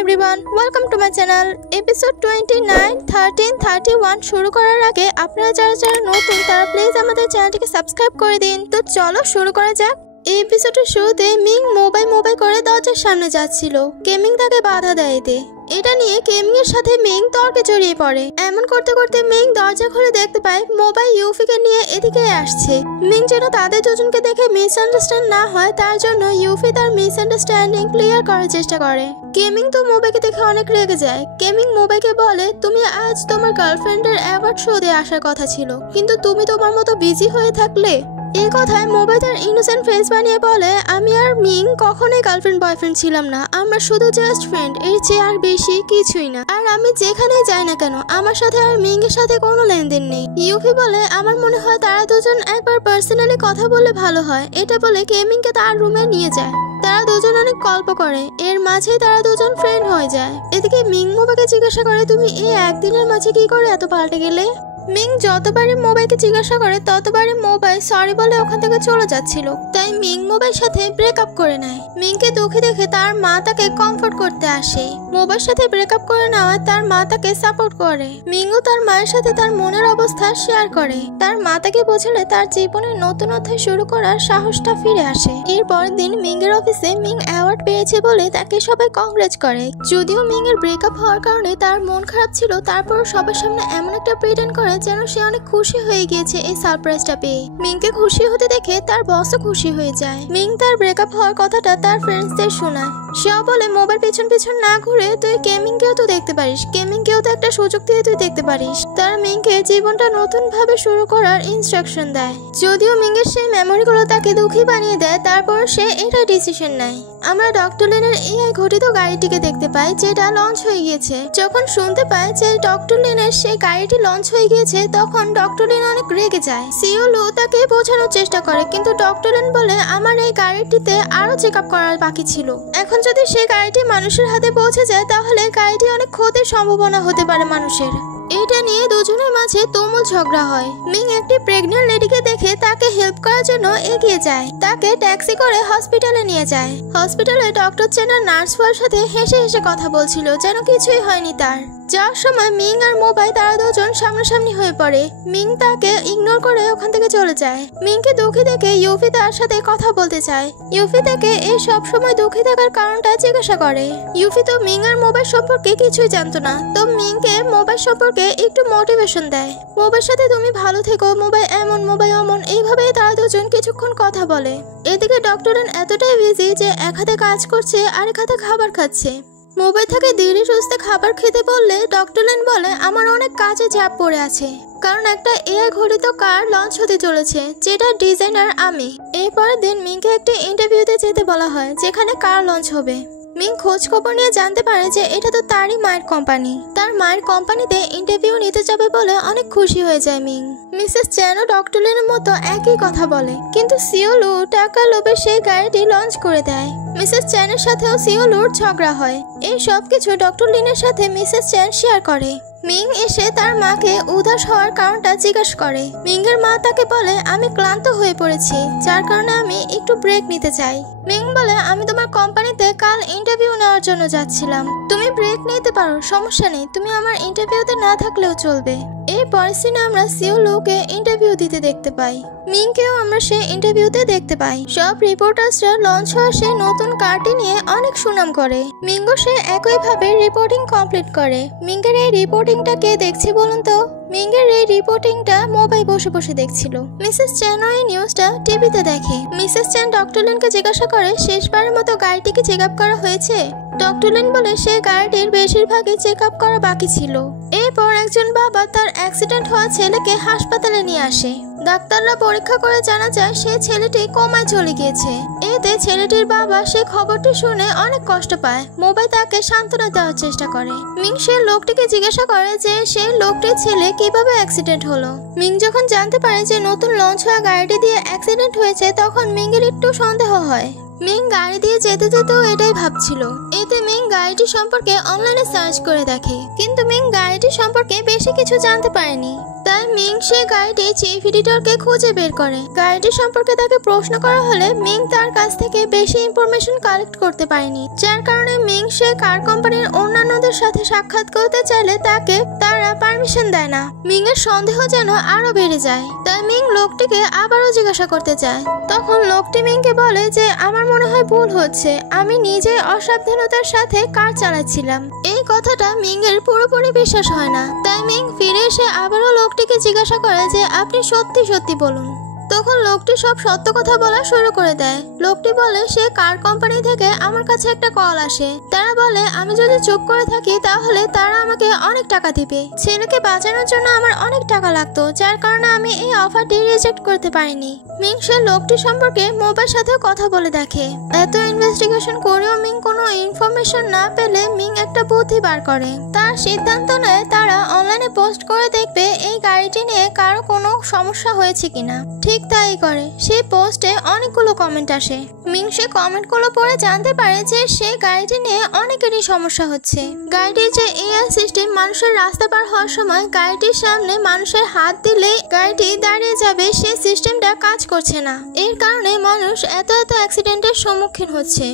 Everyone, welcome to my channel. Episode 29, 13, 31 শুরু করার আগে আপনারা যারা নতুন তারা প্লিজ আমাদের চ্যানেলটিকে সাবস্ক্রাইব করে দিন। তো চলো শুরু করা যাক। এই এপিসোডের শুরুতে মিং মোবাইল করে দরজার সামনে যাচ্ছিল। কেমিং তাকে বাধা দেয় এতে। এটা নিয়ে কেমিং এর সাথে মিং তর্কে জড়িয়ে পড়ে। এমন করতে করতে মিং দরজা খুলে দেখতে পায় মোবাইল ইউফিকে নিয়ে এদিকে আসছে। মিং যেন তাদের দুজনকে দেখে মিসআন্ডারস্ট্যান্ড না হয় তার জন্য ইউফি তার মিসআন্ডারস্ট্যান্ডিং ক্লিয়ার করার চেষ্টা করে। কেমিং তো মোবাইলকে দেখে অনেক রেগে যায়। কেমিং মোবাইলকে বলে, তুমি আজ তোমার গার্লফ্রেন্ডের অ্যাওয়ার্ড শো দিয়ে আসার কথা ছিল, কিন্তু তুমি তোমার মতো বিজি হয়ে থাকলে। এই কথায় মোবাইল তার ইনোসেন্ট ফেস বানিয়ে বলে, আমি আর মিং কখনোই গার্লফ্রেন্ড বয়ফ্রেন্ড ছিলাম না, আমরা শুধু জাস্ট ফ্রেন্ড, এর চেয়ে আর বেশি কিছুই না। আর আমি যেখানেই যাই না কেন আমার সাথে আর মিং এর সাথে কোনো লেনদেন নেই। ইউফি বলে, আমার মনে হয় তারা দুজন একবার পার্সোনালি কথা বললে ভালো হয়। এটা বলে কেমিংকে তার রুমে নিয়ে যায়। তারা দুজন অনেক গল্প করে, এর মাঝেই তারা দুজন ফ্রেন্ড হয়ে যায়। এদিকে মিং মোবাইলকে জিজ্ঞাসা করে, তুমি এই একদিনের মাঝে কি করে এত পাল্টে গেলে? মিং যতবারই মোবাইলকে জিজ্ঞাসা করে ততবারই মোবাইল সরি বলে ওখান থেকে চলে যাচ্ছিল। তাই মিং মোবাইল সাথে ব্রেকআপ করে নেয়। মিংকে দুঃখী দেখে তার মা তাকে কমফোর্ট করতে আসে। মোবাইল সাথে ব্রেকআপ করে নেওয়ায় তার মা তাকে সাপোর্ট করে। মিংও তার মায়ের সাথে তার মনের অবস্থা শেয়ার করে। তার মা তাকে বোঝালে তার জীবনের নতুন অধ্যায় শুরু করার সাহসটা ফিরে আসে। এরপর দিন মিং এর অফিসে মিং অ্যাওয়ার্ড পেয়েছে বলে তাকে সবাই কংগ্রেচ করে। যদিও মিং এর ব্রেকআপ হওয়ার কারণে তার মন খারাপ ছিল, তারপর সবার সামনে এমন একটা প্রিটেন্ড করে যেন সে অনেক খুশি হয়ে গিয়েছে এই সারপ্রাইজটা পেয়ে। মিংকে খুশি হতে দেখে তার বসও খুশি হয়ে যায়। মিং তার ব্রেকআপ হওয়ার কথাটা তার ফ্রেন্ডসদের শোনায়। সেও বলে, মোবাইল পেছন না ঘুরে তুই কেমিংকেও তো দেখতে পারিস, কেমিংকেও তো একটা সুযোগ দিয়ে তুই দেখতে পারিস। তার মিংকে জীবনটা নতুন ভাবে শুরু করার ইনস্ট্রাকশন দেয়। যদিও মিংয়ের সেই মেমোরিগুলো তাকে দুঃখী বানিয়ে দেয়, তারপর সে এটা ডিসিশন নেয়। আমরা ডক্টর লিনের এআই ঘটিত গাড়িটিকে দেখতে পাই যেটা লঞ্চ হয়ে গিয়েছে। যখন শুনতে পায় যে ডক্টর লিনের সেই গাড়িটি লঞ্চ হয়ে গিয়েছে তখন ডক্টর লিন অনেক রেগে যায়। সিওলু তাকে বোঝানোর চেষ্টা করে, কিন্তু ডক্টর লিন বলে, আমার এই গাড়িটিতে আরো চেক আপ করার বাকি ছিল। এখন যদি সেই গাড়িটি মানুষের হাতে পৌঁছে যায় তাহলে গাড়িটি অনেক ক্ষতির সম্ভাবনা হতে পারে মানুষের। এটা নিয়ে দুজনের মাঝে তুমুল ঝগড়া হয়। মিং একটি প্রেগন্যান্ট লেডিকে দেখে তাকে হেল্প করার জন্য এগিয়ে যায়। তাকে ট্যাক্সি করে হসপিটালে নিয়ে যায়। হসপিটালে ডক্টর চেন আর নার্সওয়ার সাথে হেসে হেসে কথা বলছিল, যেন কিছুই হয়নি তার। যাওয়ার সময় মিং আর মোবাইল তারা দুজন সামনাসামনি হয়ে পড়ে। মিং তাকে ইগনোর করে ওখান থেকে চলে যায়। মিংকে দুঃখী দেখে ইউফি তার সাথে কথা বলতে চায়। ইউফি তাকে এই সব সময় দুঃখী থাকার কারণটা জিজ্ঞাসা করে। ইউফি তো মিং আর মোবাইল সম্পর্কে কিছুই জানতো না, তো মিংকে মোবাইল সম্পর্কে একটু মোটিভেশন দেয়। মোবাইল সাথে তুমি ভালো থেকো, মোবাইল এমন মোবাইল অমন, এইভাবেই তারা দুজন কিছুক্ষণ কথা বলে। এদিকে ডক্টর এতটাই বিজি যে এক হাতে কাজ করছে আর এক হাতে খাবার খাচ্ছে। মোবাইল থেকে ধীরে সুস্থে খাবার খেতে বললে ডক্টর লিন বলে, আমার অনেক কাজে চাপ পড়ে আছে, কারণ একটা এআই ঘটিত কার লঞ্চ হতে চলেছে যেটা ডিজাইনার আমি। এরপরের দিন মিংকে একটি ইন্টারভিউতে যেতে বলা হয় যেখানে কার লঞ্চ হবে। মিং খোঁজ খবর নিয়ে জানতে পারে যে এটা তো তারই মায়ের কোম্পানি। তার মায়ের কোম্পানিতে ইন্টারভিউ নিতে যাবে বলে অনেক খুশি হয়ে যায় মিং। মিসেস চ্যানও ডক্টর লিনের মতো একই কথা বলে, কিন্তু সিওলু টাকা লোভে সেই গাড়িটি লঞ্চ করে দেয়। মিসেস চ্যানের সাথেও সিওলুর ঝগড়া হয়। এই সব কিছু ডক্টর লিনের সাথে মিসেস চ্যান শেয়ার করে। মিং এসে তার মাকে উদাস হওয়ার কারণটা জিজ্ঞাসা করে। মিং এর মা তাকে বলে, আমি ক্লান্ত হয়ে পড়েছি, যার কারণে আমি একটু ব্রেক নিতে চাই। মিং বলে, আমি তোমার কোম্পানিতে কাল ইন্টারভিউ নেওয়ার জন্য যাচ্ছিলাম, তুমি ব্রেক নিতে পারো, সমস্যা নেই, তুমি আমার ইন্টারভিউতে না থাকলেও চলবে। এর পরের সিনে আমরা সিওলুকে ইন্টারভিউ দিতে দেখতে পাই। মিংকেও আমরা সেই ইন্টারভিউতে দেখতে পাই। সব রিপোর্টার্সরা লঞ্চ হওয়া সেই নতুন কারটি নিয়ে অনেক সুনাম করে। মিংও সে একইভাবে রিপোর্টিং কমপ্লিট করে। মিংয়ের এই রিপোর্টিংটা কে দেখছে বলুন তো? মিংয়ের এই রিপোর্টিংটা মোবাইল বসে বসে দেখছিল। মিসেস চ্যানও এই নিউজটা টিভিতে দেখে। মিসেস চ্যান ডক্টর লিনকে জিজ্ঞাসা করে, শেষবারের মতো গাড়িটিকে চেক আপ করা হয়েছে? ডক্টর লিন বলে, সে গাড়িটির বেশিরভাগই চেক আপ করা বাকি ছিল। এরপর একজন বাবা তার অ্যাক্সিডেন্ট হওয়া ছেলেকে হাসপাতালে নিয়ে আসে। ডাক্তাররা পরীক্ষা করে জানা যায় সে ছেলেটি কোমায় চলে গিয়েছে। এতে ছেলেটির বাবা সেই খবরটি শুনে অনেক কষ্ট পায়। মোবাইল তাকে সান্ত্বনা দেওয়ার চেষ্টা করে। মিং সে লোকটিকে জিজ্ঞাসা করে যে সেই লোকটির ছেলে কিভাবে অ্যাক্সিডেন্ট হলো। মিং যখন জানতে পারে যে নতুন লঞ্চ হওয়া গাড়িটি দিয়ে অ্যাক্সিডেন্ট হয়েছে তখন মিংয়ের একটু সন্দেহ হয়। মিং গাড়ি দিয়ে যেতে যেতেও এটাই ভাবছিল। এতে মিং গাড়িটি সম্পর্কে অনলাইনে সার্চ করে দেখে, কিন্তু মিং গাড়িটি সম্পর্কে বেশি কিছু জানতে পারেনি। তাই মিং সে গাড়িটি চিফ এডিটরকে খুঁজে বের করে। গাড়িটি সম্পর্কে তাকে প্রশ্ন করা হলে মিং তার কাছ থেকে বেশি ইনফরমেশন কালেক্ট করতে পারেনি, যার কারণে মিং সে কার কোম্পানির অন্যান্যদের সাথে সাক্ষাৎ করতে চাইলে তারা পারমিশন দেয় না। মিং এর সন্দেহ যেন আরো বেড়ে যায়, তাই মিং লোকটিকে আবারও জিজ্ঞাসা করতে চায়। তখন লোকটি মিংকে বলে যে আমার মনে হয় ভুল হচ্ছে, আমি নিজে অসাবধানতার সাথে কার চালাচ্ছিলাম। এই কথাটা মিং এর পুরোপুরি বিশ্বাস হয় না, তাই মিং ফিরে এসে আবারও লোকটিকে জিজ্ঞাসা করে যে আপনি সত্যি সত্যি বলুন। তখন লোকটি সব সত্য কথা বলা শুরু করে দেয়। লোকটি বলে সে কার কোম্পানি থেকে আমার কাছে একটা কল আসে, তারা বলে আমি যদি চুপ করে থাকি তাহলে তারা আমাকে অনেক টাকা দিবে। ছেলেকে বাঁচানোর জন্য আমার অনেক টাকা লাগতো, যার কারণে আমি এই অফারটি রিজেক্ট করতে পারিনি। মিং সে লোকটি সম্পর্কে মোবাইল সাথে কথা বলে দেখে। এত ইনভেস্টিগেশন করেও মিং কোনো ইনফরমেশন না পেলে মিং একটা বুদ্ধি বার করে। তার সিদ্ধান্ত নেয় তারা অনলাইনে পোস্ট করে দেখবে এই গাড়িটি নিয়ে কারো কোনো সমস্যা হয়েছে কিনা। ঠিক তাই করে। সেই পোস্টে অনেকগুলো কমেন্ট আসে। মিং সে কমেন্টগুলো পড়ে জানতে পারে যে সে গাড়িটি নিয়ে অনেকেরই সমস্যা হচ্ছে। গাড়িটির যে এআই সিস্টেম মানুষের রাস্তা পার হওয়ার সময় গাড়িটির সামনে মানুষের হাত দিলেই গাড়িটি দাঁড়িয়ে যাবে, সেই সিস্টেমটা কাজ করছে না। এর কারণে মানুষ এত অ্যাক্সিডেন্টের সম্মুখীন হচ্ছে।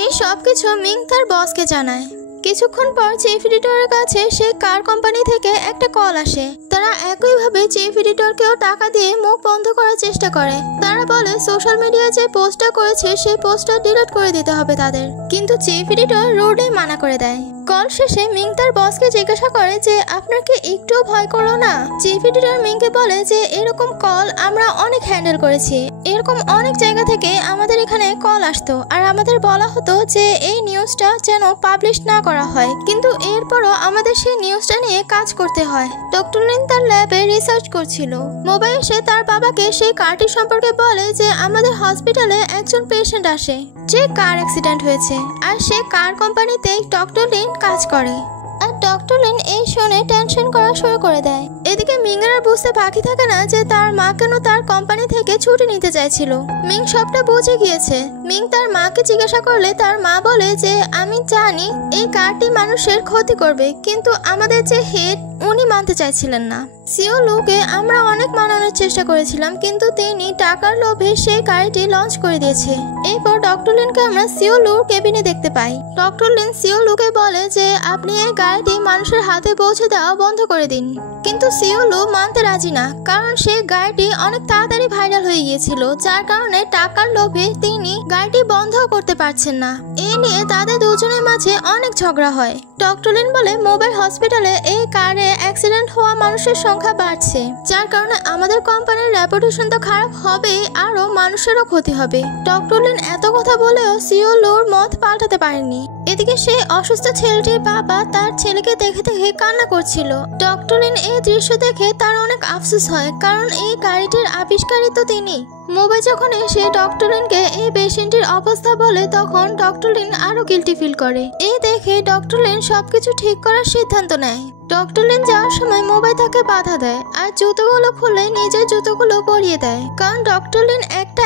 এই সব কিছু মিং তার বসকে জানায়। কিছুক্ষণ পর চিফ এডিটরের কাছে সেই কার কোম্পানি থেকে একটা কল আসে। তারা একইভাবে চিফ এডিটরকেও টাকা দিয়ে মুখ বন্ধ করার চেষ্টা করে। তারা বলে সোশ্যাল মিডিয়ায় যে পোস্টটা করেছে সেই পোস্টটা ডিলিট করে দিতে হবে তাদের, কিন্তু চিফ এডিটর রোডে মানা করে দেয়। কল শেষে মিং তার বসকে জিজ্ঞাসা করে যে আপনার কি একটু ভয় করো না? চিফ এডিটর মিংকে বলে যে এরকম কল আমরা অনেক হ্যান্ডেল করেছি, এরকম অনেক জায়গা থেকে আমাদের এখানে কল আসতো আর আমাদের বলা হতো যে এই নিউজটা যেন পাবলিশ না করা হয়, কিন্তু এরপরও আমাদের সেই নিউজটা নিয়ে কাজ করতে হয়। ডক্টর লিন তার ল্যাবে রিসার্চ করছিল। মোবাইল সে তার বাবাকে সেই কারটি সম্পর্কে বলে যে আমাদের হসপিটালে একজন পেশেন্ট আসে যে কার অ্যাক্সিডেন্ট হয়েছে, আর সে কার কোম্পানিতে ডক্টর লিন কাজ করে। আর ডক্টর লিন এই শুনে টেনশন করা শুরু করে দেয়। এদিকে মিংয়ের আর বুঝতে বাকি থাকে না যে তার মা কেন তার কোম্পানি থেকে ছুটি নিতে চাইছিল। মিং সবটা বুঝে গিয়েছে। মিং তার মাকে জিজ্ঞাসা করলে তার মা বলে যে আমি জানি এই কারটি মানুষের ক্ষতি করবে, কিন্তু আমাদের যে হেড উনি মানতে চাইছিলেন না। সিও লুকে আমরা অনেক মানানোর চেষ্টা করেছিলাম, কিন্তু তিনি টাকার লোভে সেই গাড়িটি লঞ্চ করে দিয়েছে। এরপর ডক্টর লিনকে আমরা সিও লুর কেবিনে দেখতে পাই। ডক্টর লিন সিও লুকে বলে যে আপনি এই গাড়িটি মানুষের হাতে পৌঁছে দেওয়া বন্ধ করে দিন, কিন্তু সিও লু মানতে রাজি না, কারণ সেই গাড়িটি অনেক তাড়াতাড়ি ভাইরাল হয়ে গিয়েছিল, যার কারণে টাকার লোভে তিনি গাড়িটি বন্ধ করতে পারছেন না। এই নিয়ে তাদের দুজনের মাঝে অনেক ঝগড়া হয়। ডক্টর লিন বলে মোবাইল হসপিটালে এই কারে অ্যাক্সিডেন্ট হওয়া মানুষের সংখ্যা বাড়ছে, যার কারণে আমাদের কোম্পানির রেপুটেশন তো খারাপ হবেই, আরো মানুষেরও ক্ষতি হবে। ডক্টর লিন এত কথা বলেও সিও লুর মত পাল্টাতে পারেনি। এদিকে সেই অসুস্থ ছেলেটির বাবা তার ছেলেকে দেখে দেখে কান্না করছিল। ডক্টর লিন এই দৃশ্য দেখে তার অনেক আফসোস হয়, কারণ এই গাড়িটির আবিষ্কারই তো তিনি। মোবাইল যখন এসে ডক্টর লিনকে এই পেশেন্টের অবস্থা বলে তখন ডক্টর লিন আরো গিল্টি ফিল করে। এই দেখে ডক্টর লিন সবকিছু ঠিক করার সিদ্ধান্ত নেয়। ডক্টর লিন যাওয়ার সময় মোবাইল তাকে বাধা দেয় আর জুতোগুলো খুলে নিজের জুতোগুলো পরিয়ে দেয়, কারণ ডক্টর লিন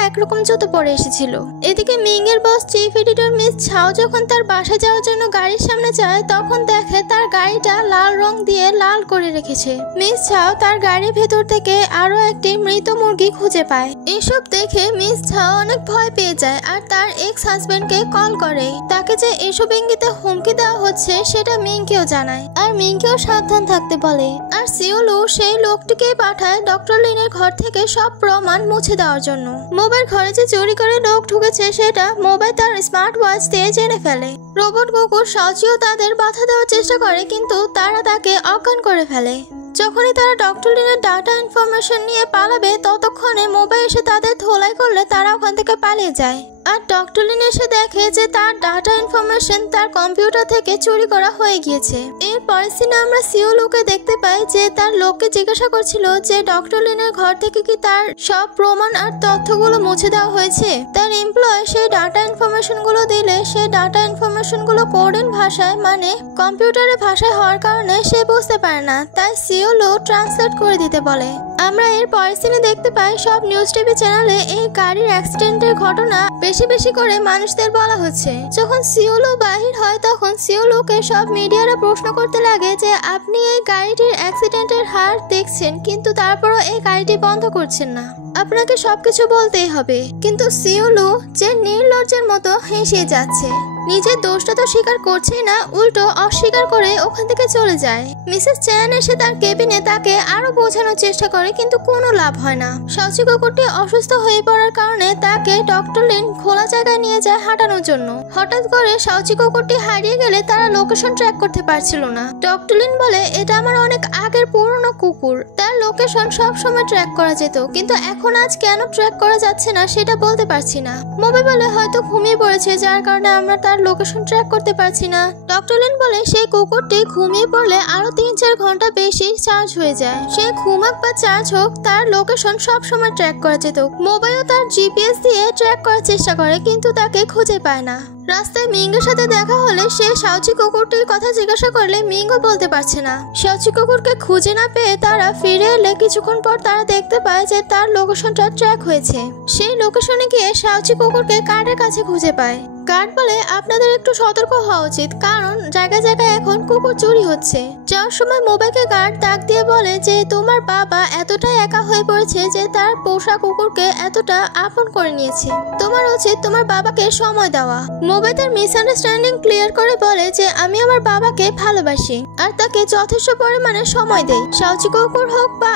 একরকম জুতো পরে এসেছিল। এদিকে মিং এর বস চিফ এডিটর মিস ছাও যখন তার বাসায় যাওয়ার জন্য গাড়ির সামনে যায় তখন দেখে তার গাড়িটা লাল রং দিয়ে লাল করে রেখেছে। মিস ছাও তার গাড়ির ভেতর থেকে আরো একটি মৃত মুরগি খুঁজে পায়। এসব দেখে মিস ছাও অনেক ভয় পেয়ে যায় আর তার এক্স হাজবেন্ডকে কল করে। তাকে যে এসব ইঙ্গিতে হুমকি দেওয়া হচ্ছে সেটা মিংকেও জানায় আর মিংকেও সাবধান থাকতে বলে। আর সিওলু সেই লোকটিকে পাঠায় ডক্টর লিনের ঘর থেকে সব প্রমাণ মুছে দেওয়ার জন্য। মোবাইল ঘরে যে চুরি করে লোক ঢুকেছে সেটা মোবাইল তার স্মার্ট ওয়াচ দিয়ে জেনে ফেলে। রোবট কুকুর সাজিও তাদের বাধা দেওয়ার চেষ্টা করে, কিন্তু তারা তাকে অজ্ঞান করে ফেলে। যখনই তারা ডক্টর লিনের ডাটা ইনফরমেশন নিয়ে পালাবে ততক্ষণে মোবাইল এসে তাদের ধোলাই করলে তারা ওখান থেকে পালিয়ে যায়। আর ডক্টর লিন এসে দেখে যে তার ডাটা ইনফরমেশন তার কম্পিউটার থেকে চুরি করা হয়ে গিয়েছে। এরপর সিনে আমরা সিওলুকে দেখতে পাই যে তার লোককে জিজ্ঞাসা করছিল যে ডক্টর লিনের ঘর থেকে কি তার সব প্রমাণ আর তথ্যগুলো মুছে দেওয়া হয়েছে। তার এমপ্লয় সেই ডাটা ইনফরমেশন গুলো দিলে সেই ডাটা ইনফরমেশন গুলো কোরিয়ান ভাষায় মানে কম্পিউটারের ভাষায় হওয়ার কারণে সে বুঝতে পারে না, তাই সিওলু ট্রান্সলেট করে দিতে বলে। আমরা এর পরের সিনে দেখতে পাই সব নিউজ টিভি চ্যানেলে এই গাড়ির অ্যাক্সিডেন্টের ঘটনা বেশি বেশি করে মানুষদের বলা হচ্ছে। যখন সিওলু বাহির হয় তখন সিওলুকে সব মিডিয়ারা প্রশ্ন করতে লাগে যে আপনি এই গাড়িটির অ্যাক্সিডেন্টের হার দেখছেন কিন্তু তারপরও এই গাড়িটি বন্ধ করছেন না, আপনাকে সবকিছু বলতেই হবে। কিন্তু সিওলু যে নির্লজ্জের মতো হেসে যাচ্ছে, নিজের দোষটা তো স্বীকার করছেই না, উল্টো অস্বীকার করে ওখান থেকে চলে যায়। মিসেস চ্যান এসে তার কেবিনে তাকে আরো বোঝানোর চেষ্টা করে কিন্তু কোনো লাভ হয় না। সাউচি কুকুরটি অসুস্থ হয়ে পড়ার কারণে তাকে ডক্টর লিন খোলা জায়গায় নিয়ে যায় হাঁটানোর জন্য। হঠাৎ করে সাউচি কুকুরটি হারিয়ে গেলে তারা লোকেশন ট্র্যাক করতে পারছিল না। ডক্টর লিন বলে এটা আমার অনেক আগের পুরনো কুকুর, তার লোকেশন সব সময় ট্র্যাক করা যেত, কিন্তু এখন আজ কেন ট্র্যাক করা যাচ্ছে না সেটা বলতে পারছি না। মোবাইল বলে হয়তো ঘুমিয়ে পড়েছে যার কারণে আমরা তার লোকেশন ট্র্যাক করতে পারছি না। ডক্টর লিন বলে সেই কুকুরটি ঘুমিয়ে পড়লে আরো 3-4 ঘন্টা বেশি চার্জ হয়ে যায়, সে ঘুমাক বা চার্জ হোক তার লোকেশন সব সময় ট্র্যাক করা যেত। মোবাইলও তার জিপিএস দিয়ে ট্র্যাক করার চেষ্টা করে কিন্তু তাকে খুঁজে পায় না। রাস্তায় মিংয়ের সাথে দেখা হলে সে সাউচি কুকুরটির কথা জিজ্ঞাসা করলে মিংও বলতে পারছে না। সাউচি কুকুরকে খুঁজে না পেয়ে তারা ফিরে এলে কিছুক্ষণ পর তারা দেখতে পায় যে তার লোকেশনটা ট্র্যাক হয়েছে। সেই লোকেশনে গিয়ে সাউচি কুকুরকে কার্ডের কাছে খুঁজে পায়। গার্ড বলে আপনাদের একটু সতর্ক হওয়া উচিত, কারণ জায়গায় জায়গায় এখন কুকুর চুরি হচ্ছে। যাওয়ার সময় মোবাইলকে গার্ড ডাক দিয়ে বলে যে তোমার বাবা এতটাই একা হয়ে পড়েছে যে তার পোষা কুকুরকে এতটা আপন করে নিয়েছে, তোমার উচিত তোমার বাবাকে সময় দেওয়া। মোবাইল তার মিসআন্ডারস্ট্যান্ডিং ক্লিয়ার করে বলে যে আমি আমার বাবাকে ভালোবাসি আর তাকে যথেষ্ট পরিমাণে সময় দেই। সাউচি কুকুর হোক বা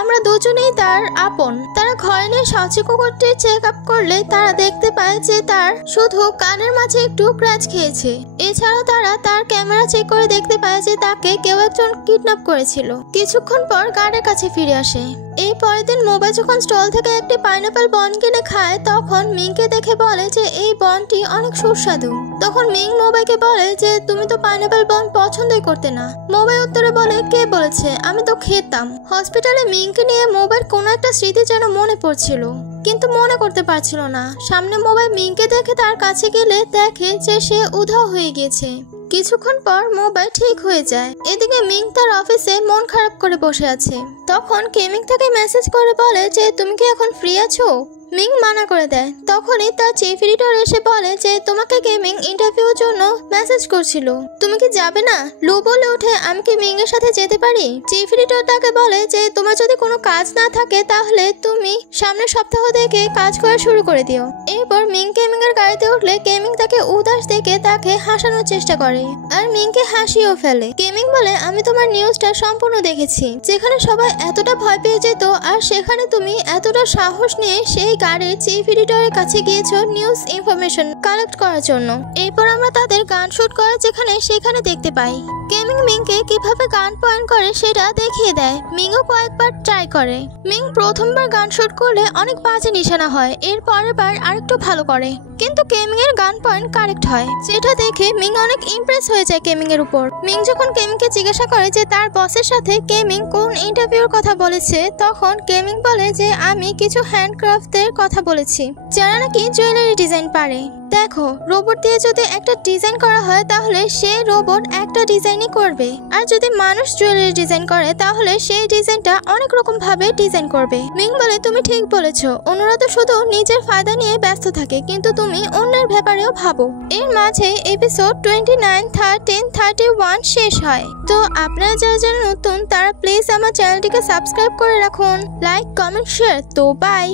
আমরা দুজনেই তার আপন। তারা ঘরে নিয়ে সাউচি কুকুরটির চেক আপ করলে তারা দেখতে পায় যে তার শুধু কানের মাঝে একটু ক্র্যাচ খেয়েছে। এছাড়াও তারা তার ক্যামেরা চেক করে দেখতে পায় যে তাকে কেউ একজন কিডন্যাপ করেছিল। কিছুক্ষণ পর গার্ডের কাছে ফিরে আসে। এই পরের দিন মোবাইল যখন স্টল থেকে একটি পাইনাপেল বন কিনে খায় তখন মিংকে দেখে বলে যে এই বনটি অনেক সুস্বাদু। তখন মিং মোবাইলকে বলে যে তুমি তো পাইনাপেল বন পছন্দই করতে না। মোবাইল উত্তরে বলে কে বলেছে, আমি তো খেতাম। হসপিটালে মিংকে নিয়ে মোবাইল কোনো একটা স্মৃতি যেন মনে পড়ছিল কিন্তু মনে করতে পারছিল না। সামনে মোবাইল মিংকে দেখে তার কাছে গেলে দেখে যে সে উধাও হয়ে গেছে। কিছুক্ষণ পর মোবাইল ঠিক হয়ে যায়। এদিকে মিং তার অফিসে মন খারাপ করে বসে আছে। তখন কেমিং তাকে মেসেজ করে বলে যে তুমি কি এখন ফ্রি আছো? মিং মানা করে দেয়। তখনই তার চিফ এডিটর এসে বলে যে তোমাকে কেমিং ইন্টারভিউর জন্য মেসেজ করছিল, তুমি কি যাবে না? লু বলে ওঠে আমি কি মিং এর সাথে যেতে পারি? চিফ এডিটর তাকে বলে যে তোমার যদি কোনো কাজ না থাকে তাহলে তুমি সামনের সপ্তাহ থেকে কাজ করা শুরু করে দিও। এরপর মিং কেমিং এর গাড়িতে উঠলে কেমিং তাকে উদাস দেখে তাকে হাসানোর চেষ্টা করে আর মিংকে হাসিও ফেলে। কেমিং বলে আমি তোমার নিউজটা সম্পূর্ণ দেখেছি, যেখানে সবাই এতটা ভয় পেয়ে যেত আর সেখানে তুমি এতটা সাহস নিয়ে সেই গাড়ির চিফ এডিটরের কাছে গিয়েছো নিউজ ইনফরমেশন কালেক্ট করার জন্য। এরপর আমরা তাদের গান শুট করে সেখানে দেখতে পাই। কেমিং মিংকে কিভাবে গান পয়েন্ট করে সেটা দেখিয়ে দেয়। মিংও কয়েকবার ট্রাই করে। মিং প্রথমবার গান শুট করলে অনেক বাজে নিশানা হয়, এর পরের বার আরেকটু ভালো করে, কিন্তু কেমিং এর গান পয়েন্ট কারেক্ট হয়, যেটা দেখে মিং অনেক ইমপ্রেস হয়ে যায় কেমিং এর উপর। মিং যখন কেমিংকে জিজ্ঞাসা করে যে তার বসের সাথে কেমিং কোন ইন্টারভিউর কথা বলেছে তখন কেমিং বলে যে আমি কিছু হ্যান্ডক্রাফটের কথা বলেছি যারা নাকি জুয়েলারি ডিজাইন পারে। দেখো, রোবট দিয়ে যদি একটা ডিজাইন করা হয় তাহলে সেই রোবট একটা ডিজাইনই করবে, আর যদি মানুষ জুয়েলারি ডিজাইন করে তাহলে সেই ডিজাইনটা অনেক রকম ভাবে ডিজাইন করবে। মিং বলে তুমি ঠিক বলেছো, অন্যরা তো শুধু নিজের ফায়দা নিয়ে ব্যস্ত থাকে কিন্তু তুমি অন্যের ব্যাপারেও ভাবো। এর মাঝে এপিসোড 29, 30, 31 শেষ হয়। তো আপনারা যারা যারা নতুন তারা প্লিজ আমার চ্যানেলটিকে সাবস্ক্রাইব করে রাখুন, লাইক, কমেন্ট, শেয়ার। তো বাই।